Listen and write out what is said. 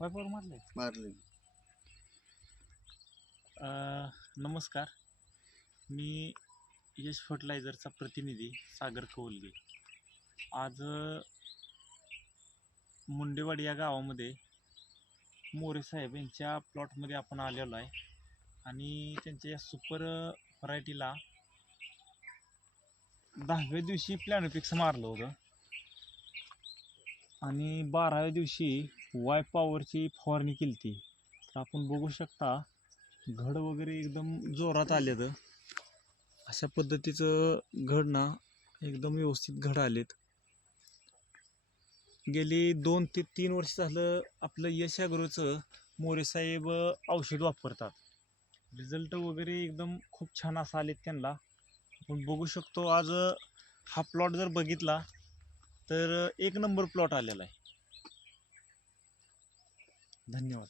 मारले? मारली. नमस्कार. मी यश फर्टिलायझरचा प्रतिनिधी सागर कौलगे. आज मुंडेवाडी या गावामध्ये मोरे साहेब यांच्या प्लॉटमध्ये आपण आलेलो आहे. आणि त्यांच्या या सुपर व्हरायटीला दहाव्या दिवशी प्लॅनोपिक्स मारलं होतं. आणि बाराव्या दिवशी वाय पॉवरची फवारणी केली ती तर आपण बघू शकता घड वगैरे एकदम जोरात आलेत. अशा पद्धतीचं घड ना एकदम व्यवस्थित घड आलेत. गेली दोन ते तीन वर्ष झालं आपलं यश अग्रोचं मोरेसाहेब औषध वापरतात. रिझल्ट वगैरे एकदम खूप छान असं आलेत त्यांना. आपण बघू शकतो आज हा प्लॉट जर बघितला तर एक नंबर प्लॉट आलेला आहे. धन्यवाद.